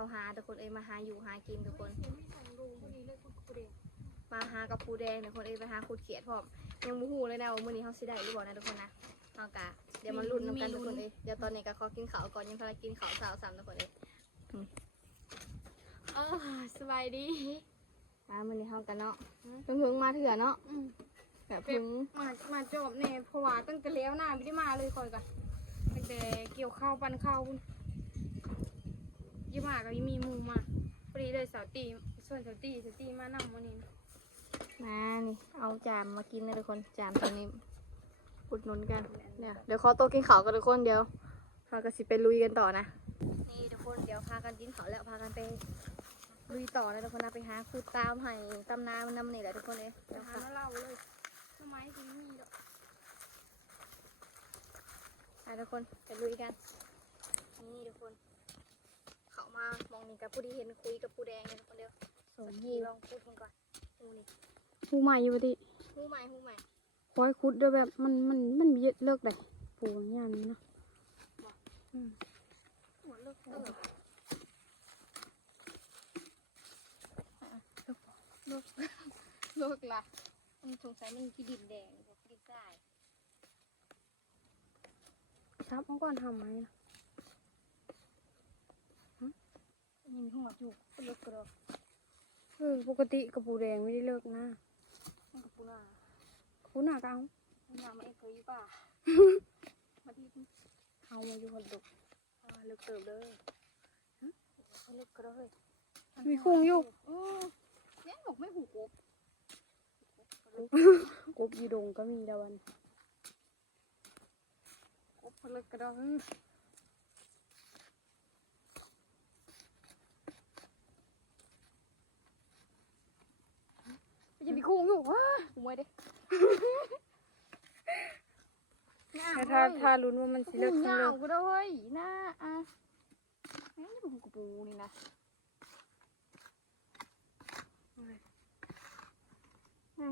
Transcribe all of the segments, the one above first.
าหาทุกคนมาหาอยู่หากินทุกคนมาหากับปูแดงทุกคนไปหาขุดเขียดพร้อมยังมูฮูเลยนะว่ามื้อนี้เขาสิได้หรือเปล่านะทุกคนนะเอากะเดี๋ยวมันลุ้นน้ำกันทุกคนเดี๋ยวตอนนี้ก็ขอกินข้าวก่อนยังพากินข้าวสาว3ทุกคนสบายดีมื้อนี้เฮากันเนาะเพิ่งมาเถื่อเนาะแบบเพิ่งมาจบเนี่ยเพราะว่าตั้งแต่แล้วหน้าไม่ได้มาเลยคอยกันตั้งแต่เกี่ยวข้าวปั้นข้าวยี่มาก็ยังมีมูมาพอดีเลยสาวตีส่วนสาวตีมานั่งวันนี้มานี่เอาจามมากินนะทุกคนจามตอนนี้อุดหนุนกันเดี๋ยวขอโต๊ะกินข้าวกันทุกคนเดี๋ยวพากันสิไปลุยกันต่อนะนี่ทุกคนเดี๋ยวพากันกินข้าวแล้วพากันไปลุยต่อนะทุกคนนะไปหาขุดตามให้ตำนามันนำนี่แหละทุกคนเลยเดี๋ยวหามาเล่าเลยทำไมถึงมีดอกทุกคนไปลุยกันนี่ทุกคนเขามามองนี่กับผู้ที่เห็นคุยกับผู้แดงเนี่ยทุกคนเดียวสวัสดีลองพูดกันก่อนนี่หูใหม่อยู่ดิหูใหม่คอยคุดเดี๋ยวแบบมันเยอะเลิกเลยปูอย่างนี้นะหัวเลิกละมันสงสัยมันกินดินแดงกินดินทรายชับเมื่อก่อนทำไหมนะมีหัวอยู่ก็เลิกกระโดดปกติกระปูแดงไม่ได้เลิกนะกระปูนาก็เอานามาเองเคยอยู่ป่ะมาดีเอามาอยู่คนดุเลิกเติบเลยเลิกกระโดดมีคุ้งอยู่เนี่ยบอกไม่หูกบยีดงก็มีดาวันกบเลิกกระโดดจะมีคุ้งอยู่ว้าหูมวยเด้ถ้าลุ้นว่ามันสิเลิกยาวก็ได้เฮ้ยน่านี่เป็นหูกระปูนี่นะ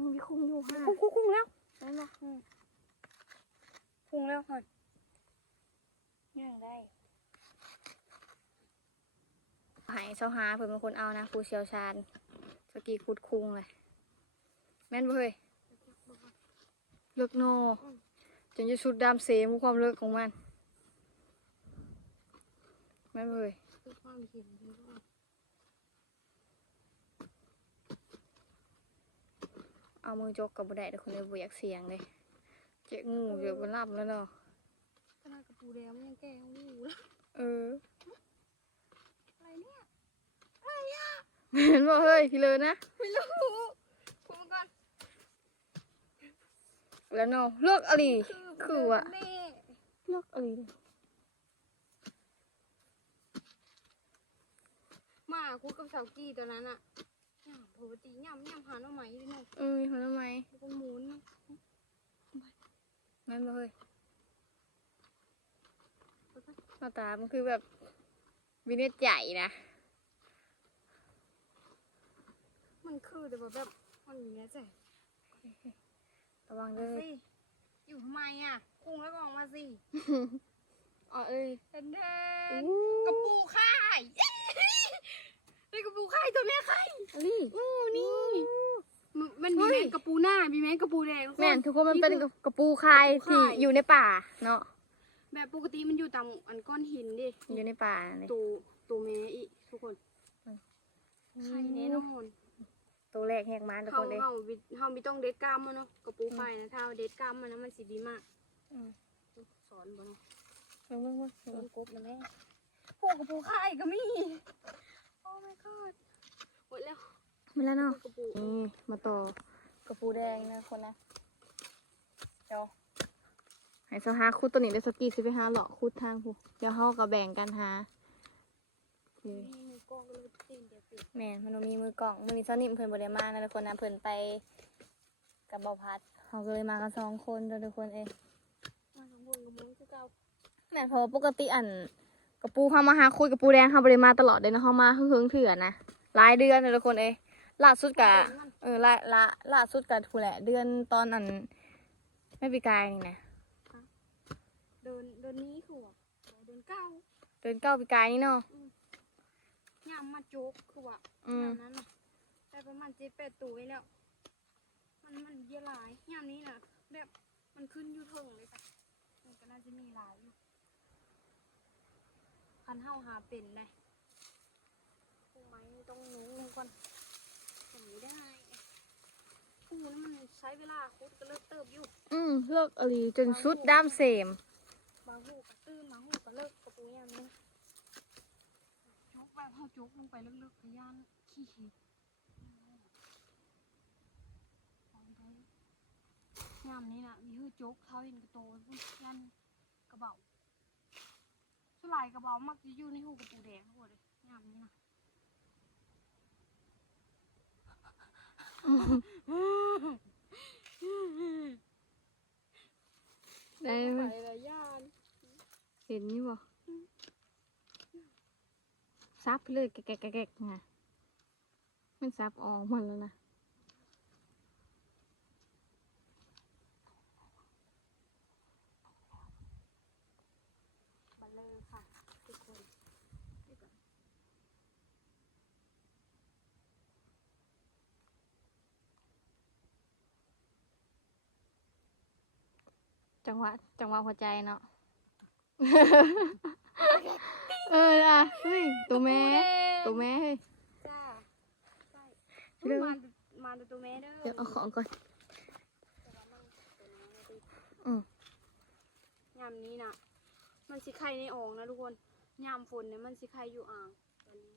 มีคุ้งอยู่ค่ะคุ้งแล้วได้ไหมคุ้งแล้วค่ะย่างได้หายเสาหาเผื่อเป็นคนเอานะผู้เชี่ยวชาญสกีขุดคุ้งเลยแม่นบ่เฮ้ยเลิกโนจนจะชุดดำเสมความเลิกของมันแม่นบ่เฮ้ยเอามือจกกับบุได้แต่คนเดียวบุอยากเสียงเลยเจ๊งูเดี๋ยวมันรับแล้วเนาะขนาดกระปูแดงมันยังแก่งูแล้วอะไรเนี่ยเห็นบ่เฮ้ยพี่เลยนะไม่รู้พูดก่อนแล้วเนาะเลือกอะไรคืออะเลือกอะไรมาคุยกับสาวกี้ตอนนั้นอะปกติย่ำหาหน่อไม้ด้วยเนาะหาหน่อไม้เป็นหมุนแม่นบ่เฮ้ยหน้าตามันคือแบบวินเนตใหญ่นะมันคือแต่แบบมันอย่างเงี้ยจ้ะระวังด้วยอยู่ทำไมอ่ะคุ้งแล้วก็ออกมาสิเดินกระปูข่ายนี่กระปูข่ายตัวแม่ข่ายนี่มันมีแมงกระปูหน้ามีแมงกระปูแดงแม่ทุกคนมันเป็นกระปูคายที่อยู่ในป่าเนาะแบบปกติมันอยู่ตามอันก้อนหินดิอยู่ในป่าเลยตัวแม่อีทุกคนไข่แน่นอนตัวแรกแหกมันทุกคนเลยเขาไม่ต้องเด็ดกล้ามมันเนาะกระปูไข่นะถ้าเด็ดกล้ามมันนะมันสีดีมากสอนบ่เนาะกบนะแม่พวกกระปูไข่ก็มีโอ้ my god หมดแล้วเนาะนี่มาต่อกระปูแดงนะคนนะเดี๋ยวให้สหาคุดตัวนี้เลยสกีสิไปหาหล่อคุดทางผู้เดี๋ยวเขาก็แบ่งกันหาแม่มันมีมือกล่องมันมีสนิมเพิ่นบริมานะทุกคนนะเพิ่นไปกับบ่าวพัดเขาก็เลยมากัน2 คนทุกคนเองแม่พอปกติอันกระปูเขามาหาคุยกระปูแดงเขาบริมาตลอดเลยนะเขามาหึงเถื่อนนะหลายเดือนทุกคนเองล่าสุดกะล่าสุดกะถูกแหละเดือนตอนนั้นไม่ปีกายนี่นะเดินนี้คือเดินเก้าปีกายนี่เนาะ ามมาโจกคือว่า อืม ยามนั้นน่ะได้ประมาณ7-8ตัวไว้แล้ว มันเยอะหลายยามนี้น่ะแบบมันขึ้นอยู่เทิงเลยค่ะมันก็น่าจะมีหลายอยู่คันเฮาหาเป็นได้ปูไม้ต้องหนูลงก่อนผมไม่ได้ปูนี่มันใช้เวลาคุดก็เลิกเติบอยู่ เลิกอลีจนสุดด้ามเสม บางหูก็ตื้นบางหูก็เลิกกระปูยามนี้จุกแบบเฮาจุกลงไปลึกๆกระยานขี้เข็ดยามนี้น่ะมีหื้อจุกเท้าเห็นกระโตยันกระเบาสลายกระเบามักจะอยู่ในหูกระปูแดงทั้งหมดเลยยามนี้น่ะ ได้ไหม ไปละยาน เห็นนี่บ่ซับไปเลยแกะไงมันซับออกหมดแล้วนะ บัลเลอร์ค่ะทุกคนเดี๋ยวก่อน จังหวะหัวใจเนาะ อ่ะเฮ้ยตัวแม่เฮ้ย จ้าใช่ เรื่อง มาแต่ตัวแม่เด้อ เดี๋ยวเอาของก่อน แต่ว่ามันตัวแม่ดิ อืม ยามนี้น่ะ มันสิไข่ในอ่องนะทุกคนยามฝนเนี่ยมันสิไข่อยู่อ่างตอนนี้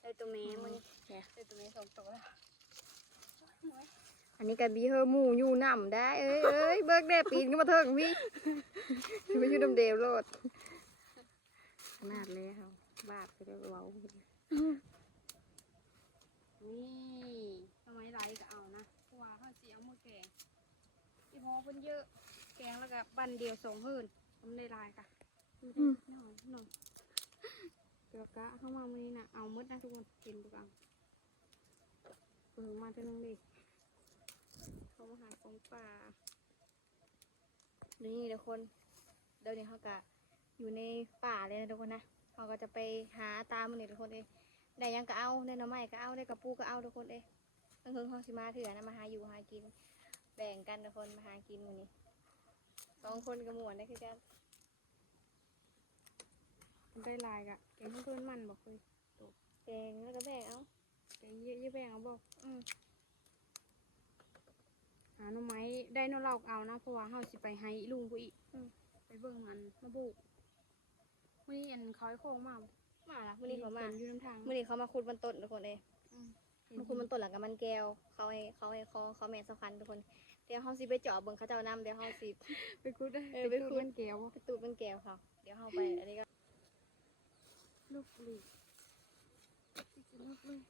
ได้ตัวแม่มันได้ตัวแม่2 ตัวแล้ว อันนี้กันบีเฮอร์หมูอยู่น้ำได้เอ้ยเบิกแด่ปีนขึ้นมาเถิงพี่ ไม่อยู่ดำเดวโลดขนาดเลยครับบาดไปแล้วเว้า นี่ทำไมไรก็เอานะเพราะว่าเขาสิเอามาแกงที่พอเพิ่นเยอะแกงแล้วก็บันเดียว2 หื่นทำได้หลายค่ะน้อยเดี๋ยวกะเข้ามาวันนี้น่ะเอาหมดนะทุกคนกินทุกอันมาเท่านึงดิเขามาหาของป่า นี่ทุกคนเดี๋ยวนี้เขาก็อยู่ในป่าเลยนะทุกคนนะเขาก็จะไปหาตามมันนี่ทุกคนเองได้หยังก็เอาได้หน่อไม้ก็เอาได้กระปูก็เอาทุกคนเองเพิ่งเขาสิมาเถื่อนะมาหาอยู่หากิน แบ่งกันทุกคนมาหากินมื้อนี้2 คนกระหมวนได้คือกัน ได้หลายกะแกงเพื่อนมันบอกเลย แบ่งแล้วก็แบ่งเอา แกงเยอะๆแบ่งเอาบอกหาหน่อไม้ได้หน่อเราเอานะเพราะว่าเฮาสิไปให้ลุงกูอีกไปเบิ่งมันมาบุกวันนี้อันเขาให้โค้งมา มาละมื้อนี้เขามา ต็อยู่น้ำทาง มื้อนี้เขามาขุดมันต้นทุกคนเอง เห็น มันคุณมันต้นหลังกับมันแก้วเขาแม่สำคัญทุกคนเดี๋ยวเขาสิไปเจาะเบิ่งเขาเจ้านำเดี๋ยวเขาสิ ไปคุดได้ ไปขุด มันแก้ว ไปตูดมันแก้วเขาเดี๋ยวเขาไปอันนี้ก็ ลูกหลีลูกเลย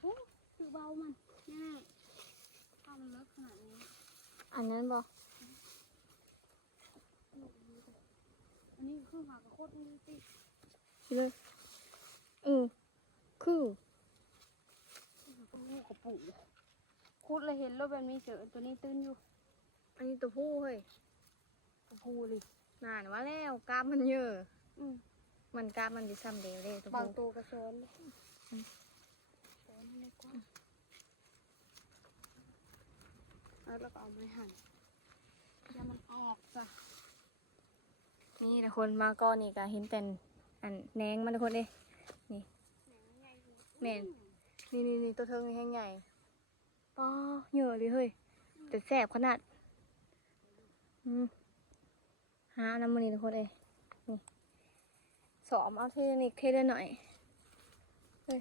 โอ้คือเบามันแน่ๆถ้ามันเลิกขนาดนี้ อันนั้นบ่ อันนี้คือหากระโคตรนี่ติ เลยคือ ลูกกระปุกคุดเลยเห็นแล้วแบบนี้เจอตัวนี้ตื้นอยู่ อันนี้ตัวผู้เฮ้ย กระพูเลย นานว่าแล้วกล้ามมันเยอะ อืม มันกล้ามมันดิซ้ำเดียวเลยตัว บาง ผู้ ตัวกระซ้อนซ้อนไม่กว้างแล้วก็เอาไม้หั่นอย่ามันออกจ้ะ นี่ทุกคนมาก่อนนี่ก็เห็นแต่อันแหนงมันทุกคนเอ้นี่แม่นนี่ตัวเทิงนี่แห้งใหญ่ป้อเยอะเลยเฮ้ยแต่แสบขนาดหาน้ำมันนี่ทุกคนเอ้นี่สอมเอาเทนิคเทได้หน่อยเฮ้ย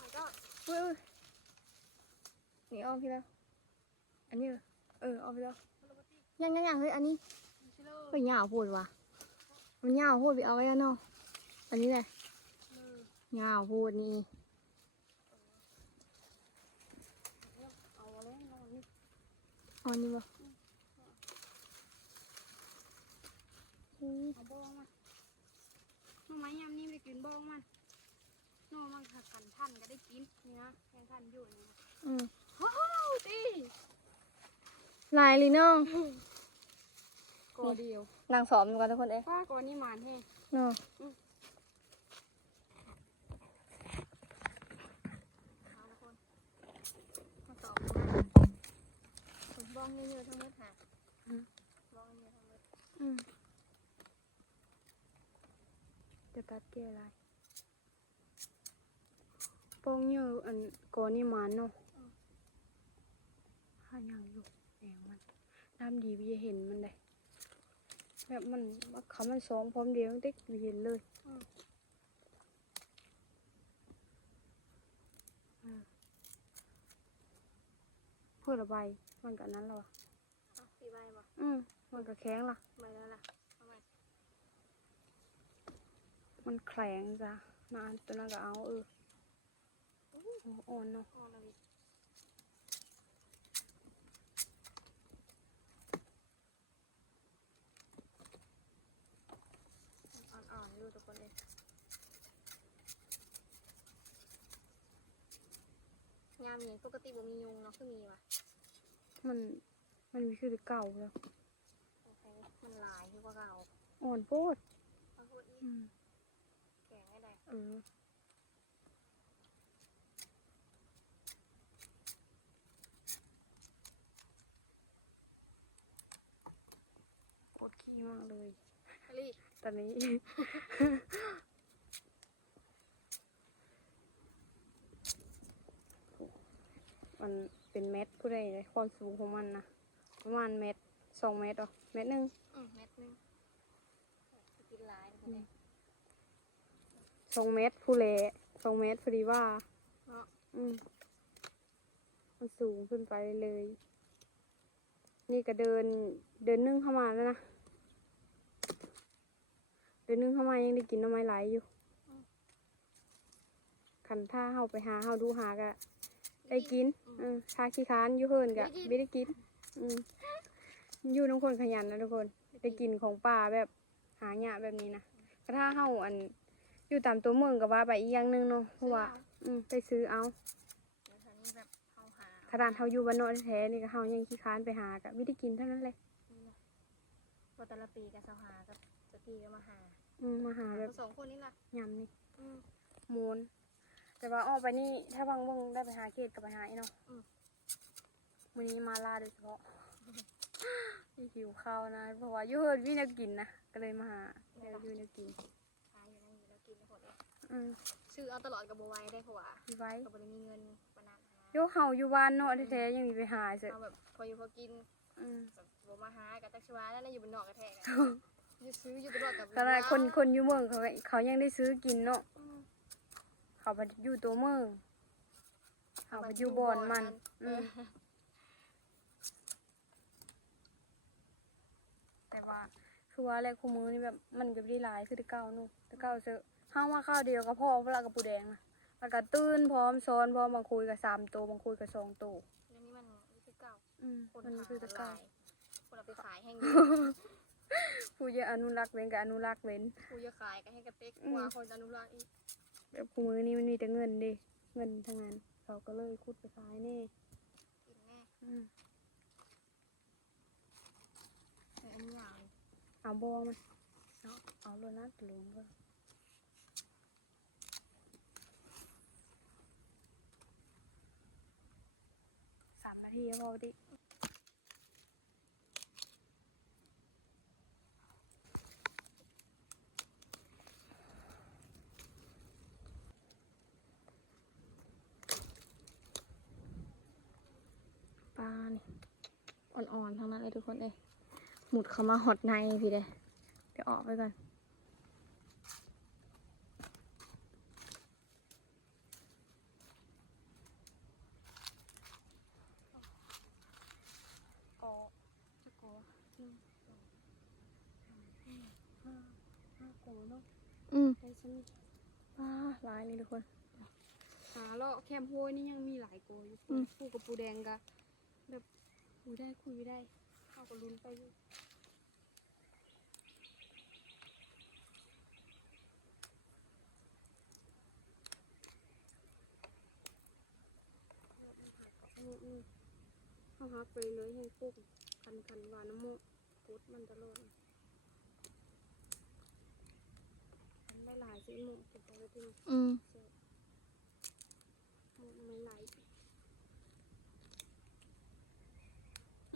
มันก็ เฮ้ยนี่อ้อมพี่แล้วอันนี้อ้อมพี่แล้วยังเฮ้ยอันนี้ มันชิเลอ เฮ้ยยาวโพูดว่ะมันยาวโพูดไปเอาไว้กันเนาะอันนี้แหละยาวโพูดนี่ เอาอะไรลองนี่ เอาอันนี้บ่ เอาบ้องมันทำไมยามนี้ไม่กินบ้องมัน นอกมันขันท่านก็ได้กินนี่นะแกงท่านอยู่นี่ อืม โอ้โหตี ลายลีน้อง กอเดียวน างสอมก่อนทุกคนเอ้ย ป้ากอนี่หมานแห้ง เนาะ เอาละคนมาตอบมาผมบ้องเยอะๆทั้งหมดค่ะบ้องเยอะทั้งหมด จะตัดแก่ลาย โป้งเยอะอันกอนี่หมานเนาะหายังอยู่แหงมันน้ำดีพี่เห็นมันเลยแบบมันเขามันซ้อมพร้อมเดียวติ๊กพี่เห็นเลยเพื่อระบายมันกับนั้นหรอ สีใบบ่ มันก็แข็งล่ะ ใบแล้วล่ะเอาใหม่ มันแข็งจ้ะนานตัวนั้นก็เอาโอ้อ่อนเนาะ อ่อนเลยอ่อนๆอยู่ทุกคนเลยงามอย่างปกติบ่มียุงเนาะคือมีว่ะ มันมีคือเก่าแล้ว โอเคมันลายคือว่าเก่า อ่อนโพด บางคนอี อืม แกงไม่ได้ โคตรขี้มากเลย ฮารี่ ตอนนี้ มันเป็นเม็ดผู้ใดเลยความสูงของมันนะประมาณเม็ด2 เม็ดหรอเม็ดหนึ่ง เม็ดนึงกินหลายทุกคนเลย 2 เม็ดผู้เละ2 เม็ดพอดีว่า เนาะ มันสูงขึ้นไปเลย นี่ก็เดินนึ่งเข้ามาแล้วนะเดินนึ่งเข้ามายังได้กินหน้ำไม้ไหลอยู่ขันถ้าเฮาไปหาเฮาดูหากะได้กินถ้าขี้ค้านอยู่เฮินกะไม่ได้กินอยู่น้องคนขยันนะทุกคนได้กินของป่าแบบหาหยะแบบนี้นะก็ถ้าเฮาอยู่ตามตัวเมืองกับว่าไปอีกอย่างหนึงเนาะเพราะว่าไปซื้อเอา เดี๋ยวทางนี้แบบเขาหา ถ้าด้านเฮาอยู่บ้านนอกแท้ๆนี่ก็เฮายังขี้ค้านไปหากะไม่ได้กินเท่านั้นเลย นี่นะว่าแต่ละปีกับสาวหากับตะกี้ก็มาหา มาหาแบบ สองคนนี้ล่ะ ยำนี่มูนแต่ว่าออกไปนี่ถ้าบางวงได้ไปหาเกตกับไปหาไอ้เนาะมื้อนี้มาลาโดยเฉพาะ หิวข้าวนะเพราะว่าอยู่เฮิร์ดวิ่งกินนะก็เลยมาหาเดี๋ยวอยู่กิน หาอยู่นั่นอยู่แล้วกินทุกคนเลย ซื้อ ซื้อเอาตลอดกับโบไว้ได้เพราะว่า ไว้ กับบริมีเงินปานนันหา โยเฮาอยู่บ้านเนาะแท้ๆยังมีไปหาเสร็จ เอาแบบพออยู่พอกินแบบโบมาหากับตักชวาแล้วนะอยู่บนนอกกระแทกอะอยู่ซื้ออยู่ตลอดกับ ก็ได้คนอยู่เมืองเขายังได้ซื้อกินเนาะเขาไปอยู่ตัวเมืองเขาไปอยู่บ่อนมันแต่ว่าคือว่าแรกคู่มือนี่แบบมันก็ไม่ได้หลายคือแต่เก่านู่นแต่เก่าเจอห้างว่าข้าวเดียวก็พอเวลากับปูแดงนะแล้วก็ตื้นพร้อมซ้อนพร้อมบางคุยกับ3 ตัวบางคุยกับ2 ตัว เดี๋ยวนี้มันไม่ใช่เก่า คน มัน หา คือแต่เก่า หลายคนเอาไปขายแห้ง ผู้จะอนุรักษ์เว้นกับอนุรักษ์เว้น กูจะขายก็ให้กระเต็กกว่าคนอนุรักษ์อีก แบบคู่มือนี่มันมีแต่เงินดิเงินทั้งนั้นเขาก็เลยคุดไปขายแน่ กินแน่ อืม แต่อันนี้ยาว เอาบองมันเอาโลนัทหลวงก็3 นาทีพอดิปลานี่อ่อนๆทั้งนั้นเลยทุกคนเลยหมุดเข้ามาหดในพี่เลยเดี๋ยวออกไปก่อน กอจะกอ1 2 3 4 5 กอเนาะได้ฉัน ปลาหลายเลยทุกคน หาเลาะแคมโพยนี่ยังมีหลายกออยู่ปูกับปูแดงกะแบบคุยได้เข้ากับลุ้นไปอยู่ เขาฮักไปเลยให้ปุ๊บคันหวานน้ำมูกปุ๊บมันตลอดมันไม่หลายสิหมูจะไปที่นี่ อืม มันไหล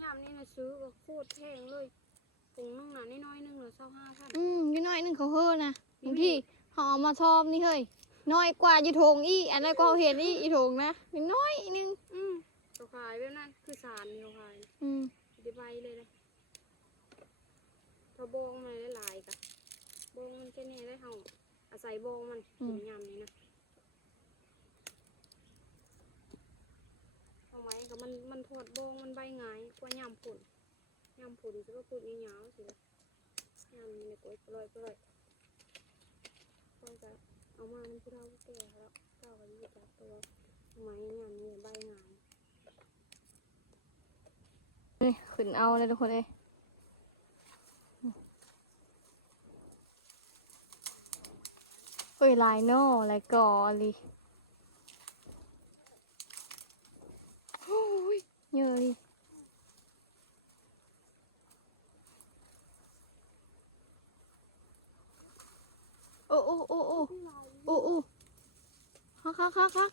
ยามนี้นะซื้อก็โคตรแพงเลยถุงนึงน่ะน้อยๆนึงเหลือ25,000นิดหน่อยหนึงเขาเฮ้อนะบางทีเขาเอามาชอบนี่เฮ้ยน้อยกว่าอยู่ทงอีอันนั้นก็เขาเห็นอีทงนะนิดน้อยนึง เขาขายแบบนั้นคือสารเขาขาย อืม ได้ใบเลยนะถ้าโบงมันได้หลายกะโบงมันแค่นี้ได้เฮาอาศัยโบงมันกินยำนี้นะเอาไว้กับมันถอดโบงมันใบง่ายกว่ายำผุนจะก็ผุนยาวๆสิละยำนี่ก็ปล่อยก็จะเอามามันผู้เฒ่าผู้แก่แล้วเก้าก็ยี่จับตัวไม้ยำนี่ใบง่าย นี่ขึ้นเอาเลยทุกคนเอ้ยเฮ้ยลายโน่ลายกอลีโอ้ยเยอะลีโอ้โอ้โอ้โอ้โอ้โอ้ฮัก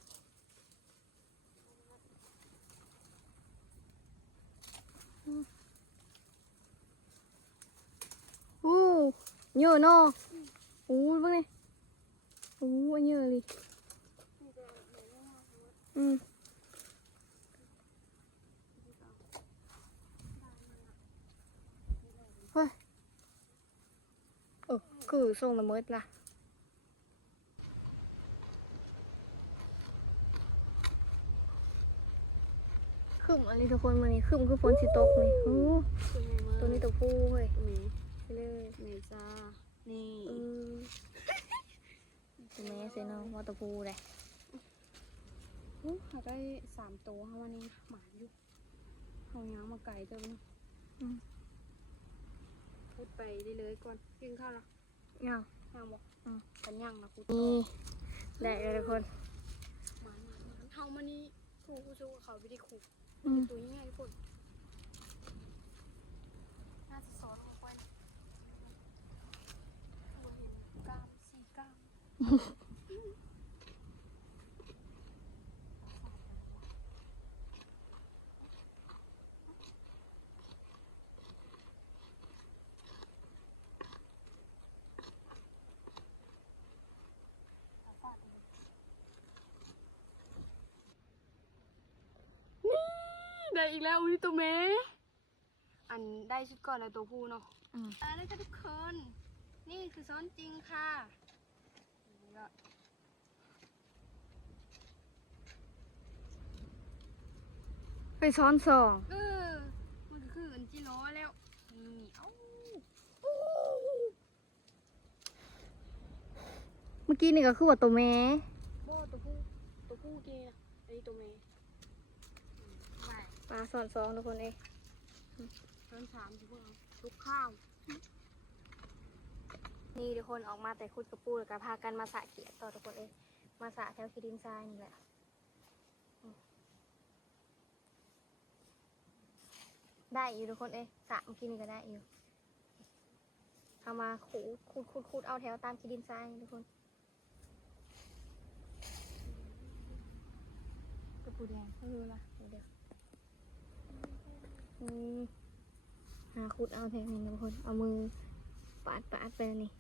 โอ้เยอะเนาะโอ้ยเบิ่งนี่โอ้ยเยอะลีอืมเฮ้ยคือส่งละเมิดล่ะขึ้นอะไรทุกคนวันนี้ขึ้นคือฝนสิตกนี่โอ้ตัวนี้ตัวผู้เฮ้ย เมย์ ไปเลย เมย์จ้านี่ ตัวแม่เซนอว่าตัวผู้เลย เขาได้3 ตัวเขาวันนี้หมาอยู่เขาย้างมาไก่เติมนะพูดไปเลยก่อนกินข้าวนะ เงา ย่างบอกกันย่างนะคุณ นี่ได้เลยทุกคน หมาเฮามานี่คู่สู้กับเขาไม่ได้คู่ อืม ตัวนี้ไงทุกคนน่าจะสอนเขาไปตัวเห็นกล้าม4 กล้ามได้อีกแล้วอุ้ยตัวเมอันได้ชุดก่อนเลยตัวผู้เนาะได้ค่ะทุกคนนี่คือซ้อนจริงค่ะนี่ก็ ไปซ้อนสอง มันก็คืออันจิโร่แล้วนี่เอ้า เมื่อกี้นี่ก็คือว่าตัวแม่ โบตัวผู้กินนะอันนี้ตัวเมไป ปลาซ้อนสองทุกคนเอง ซ้อน3ทุกคนทุกข้าว นี่ทุกคนออกมาแต่คุดกระปูแล้วก็พากันมาสระเขียดต่อทุกคนเองมาสระแถวคีดินทรายนี่แหละได้อยู่ทุกคนเองสระเมื่อกี้นี่ก็ได้อยู่เอามาขุดเอาแถวตามคีดินทรายทุกคนกระปูแดงล่ะเดี๋ยวหาขุดเอาแถวนี้ทุกคนเอามือปาดไปนี่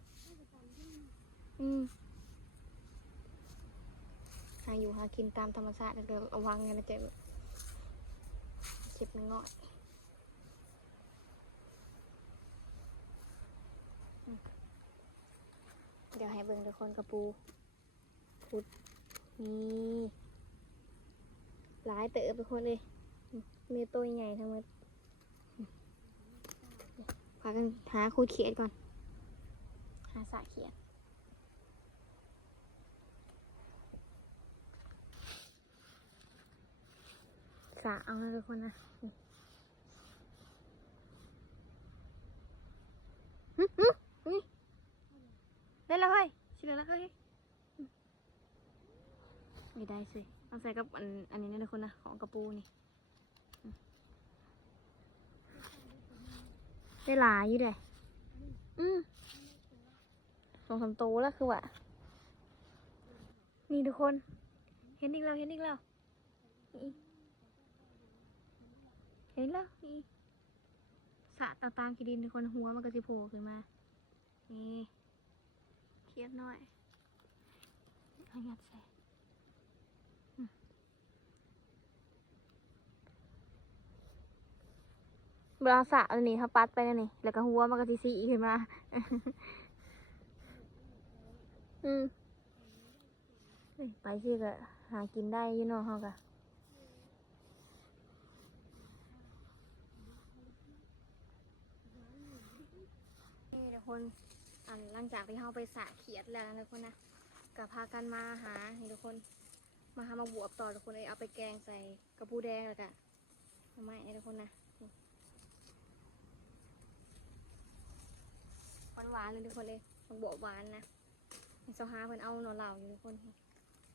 หาอยู่หากินตามธรรมชาติเดี๋ยวระวังไงนะเจ๊เจ็บมันงอดเดี๋ยวให้เบิ่งทุกคนกระปูขุดนี่หลายเต๋อทุกคนเลยมีตัวใหญ่ทั้งหมดพากันหาขุดเขียดก่อนหาสระเขียดสระเอานะทุกคนนะได้แล้วเฮ้ยชิลแล้วเฮ้ยไม่ได้สิเอาใส่กับอันนี้นะทุกคนนะของกระปูนี่ ได้หลายอยู่เด้2-3โตแล้วคือว่านี่ทุกคนเห็นอีกแล้วนี่เห็นแล้วนี่สระตามขี้ดินทุกคนหัวมันก็สิโผล่ขึ้นมานี่เครียดหน่อยเอาหยัดใส่เวลาสระอันนี้เขาปัดไปแล้วนี่แล้วก็หัวมันก็สิสีขึ้นมาไปสิก็หากินได้อยู่เนาะเฮากะนี่ทุกคนหลังจากที่เฮาไปสระเขียดแล้วนะทุกคนนะก็พากันมาหานี่ทุกคนมาหามาบวบต่อทุกคนเลยเอาไปแกงใส่กระปูแดงแล้วก็ทำไมนี่ทุกคนนะหวานเลยทุกคนเลยมันบวบหวานนะเจ้าหาเพิ่นเอาหน่อเหล่าอยู่ทุกคน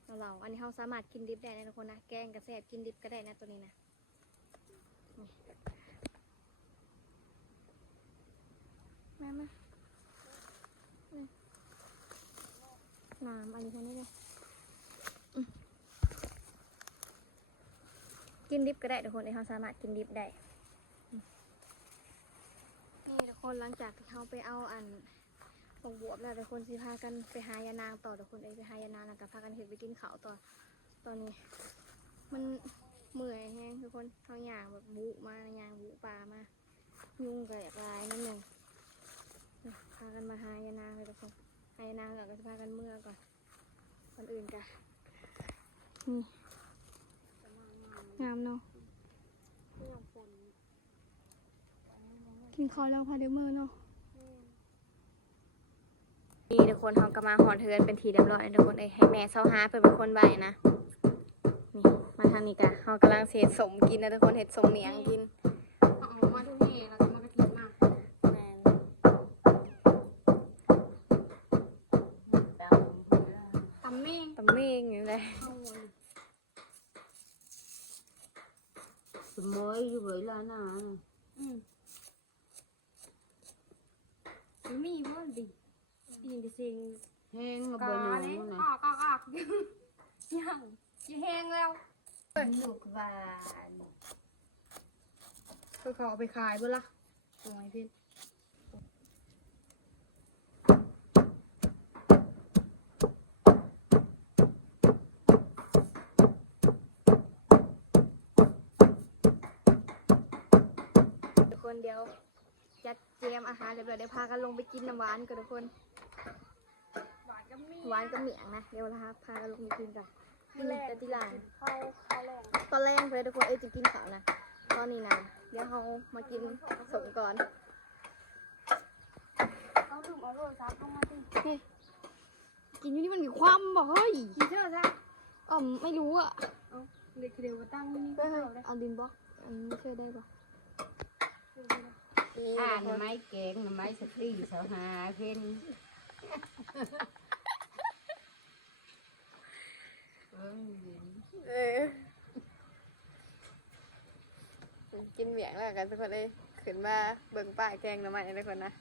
หน่อเหล่าอันนี้เขาสามารถกินดิบได้นะทุกคนนะแกงกระแสบกินดิบก็ได้นะตัวนี้นะมาน้ำอันนี้แค่นี้เลยกินดิบก็ได้ทุกคนเลยเขาสามารถกินดิบได้นี่ทุกคนหลังจากที่เขาไปเอาของบวบแล้วทุกคนสิพากันไปหายานางต่อทุกคนไปหายานางแล้วก็พากันเห็ดไปกินข้าวต่อตอนนี้มันเมื่อยแห้งทุกคนเขาย่างแบบบุมาย่างบุปลามายุ่งกับลายนิดหนึ่งพากันมาหายานางเลยทุกคนหายานางแล้วก็จะพากันเมื่อก่อนคนอื่นกันนี่งามเนาะกินข้าวแล้วพาเดี๋ยวมือเนาะนี่ทุกคนเขาก็มาหอนเทือนเป็นทีเรียบร้อยทุกคนให้แม่เซาฮาเป็นคนใบนะนี่มาทางนี้กันเขากำลังเสียสมกินนะทุกคนเห็ดสมเมียงกินเอามาทุกทีเราจะมากระถิ่นมาตำเม่งอย่างไรสมอยอยู่với là nàoมีบ่ดิยินดีสิง hang mà กา bờ เลย nào này ยังแห้งแล้ว luộc và คือเขาเอาไปขายบ่ล่ะโอ้ยพี่ทุกคนเดียวจัดเตรียมอาหารเดี๋ยวเดี๋ยวพากันลงไปกินน้ำหวานกันทุกคนหวานกับเมียงนะเดี๋ยวเราพากันลงไปกินกันแต่ที่หลังตอนแรกเลยทุกคนจะกินข้าวนะตอนนี้นะเดี๋ยวเรามากินสมก่อนเอาถุงเอาโรยซับลงมาดิกินอยู่นี่มันมีความบอกเฮ้ยกินเถอะจ้ะไม่รู้อ่ะเอาเด็กเดียวมาตั้งนี่ เอาดินบล็อกอันนี้ช่วยได้ปะmáy kẹn là máy sạch đi sợ hà khen กินเมียงแล้วกันทุกคนเลยขึ้นมาเบิ่งป้าแกงน้ำมันทุกคนนะ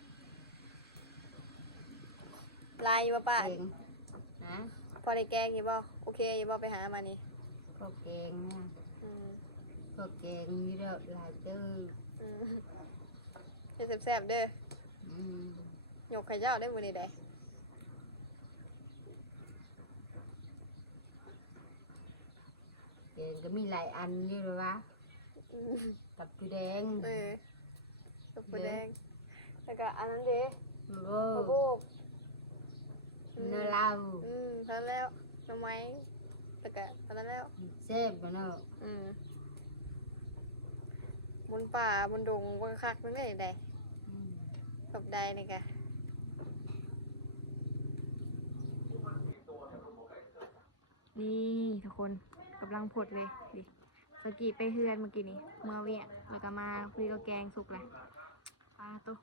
ลายอยู่ป่ะป้า hả พอได้แกงอยู่ป่ะโอเคอยู่ป่ะไปหามานี่ có kẹn nha có kẹn như đó là chứ แซ่บๆเด้อหยกไข่เจ้าได้มือนี่ได้ kẹn cái mi lại ăn như rồi ba tập chu đen กับปูแดงแล้วก็อันนั้นเด้ vô โบก nó lau ทันแล้วทำไมแล้วก็ทันแล้ว xếp vào nó บนป่าบนดงบนคักนั่นเลยได้กับใดนี่กะนี่ทุกคนกำลังผดเลยดิสกีไปเฮือนเมื่อกี้นี่เมื่อเวียแล้วก็มาคุยกับแกงสุกเลยปลาตัว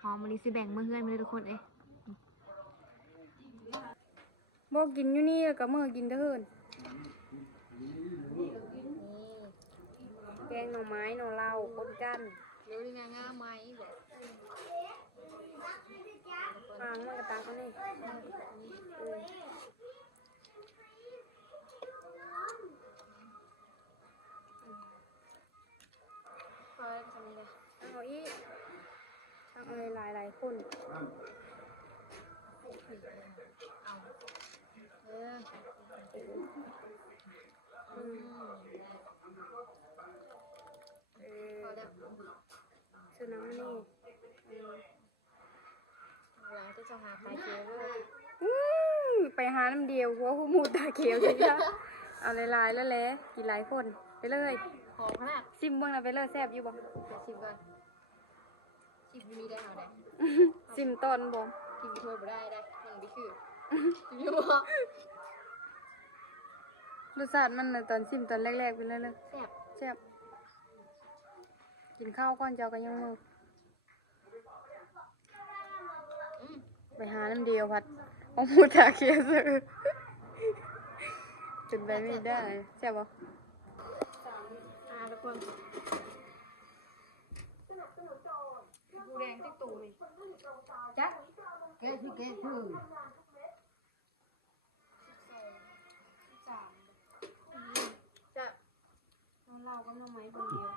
หอมวันนี้สิแบ่งเมื่อเฮือนมาเลยทุกคนบอกกินอยู่นี่แล้วก็เมื่อกินเถินแกงหน่อไม้หน่อเหล้าคนกัน หรือยังไงง่าไหมบอก ฟางมันกระตาเขานี่พอแล้วทำยังไง เอาอีกเอาอะไรหลายคน เอาเออ อืมพอแล้ว ซื้อน้ำมันนี่ หลังที่จะหาปลาเค็ม ไปหาน้ำเดียวหัวหูหมูตาเขียวจริงจ้ะเอาหลายๆแล้วแหละกี่หลายคนไปเลย หอมขนาด ซิมเบิ้งแล้วไปเลยแซ่บอยู่บ่ เดี๋ยวชิมก่อนชิมมีได้เอาได้ ซิมตอนบ่ ชิมโทษบ่ได้ได้มันไม่คือชิมอยู่บ่ รสชาติมันน่ะตอนซิมตอนแรกๆไปเลยเลย แซ่บ แซ่บกินข้าวก่อนเจ้ากันยังมือ อืม ไปหาน้ำเดียวพัดเอาหมูตาเขียวซื้อเป็นไปไม่ได้แซ่บบ่ ทุกคนบูแดงติ๊กตู่นี่ จักแกที่แกพึ่ง จะ เราก็น้องไม้คนเดียว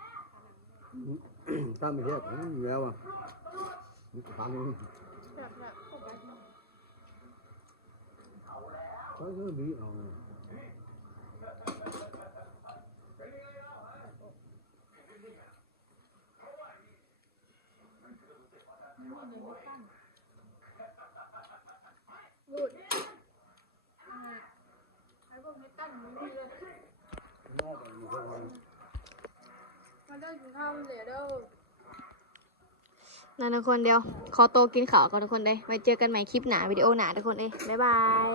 ตั้งไม่เทียบอยู่แล้วอ่ะนี่ก็ฟัง แบบ เขาก็มีเอา บูดไอ้พวกนี้ตั้งมันไม่เลยมาได้กินข้าวเหลือเด้อนั่นทุกคนเดียวขอโตวกินข้าวก่อนทุกคนเด้ไว้เจอกันใหม่คลิปหน้าวิดีโอหน้าทุกคนเอ้ยบ๊ายบาย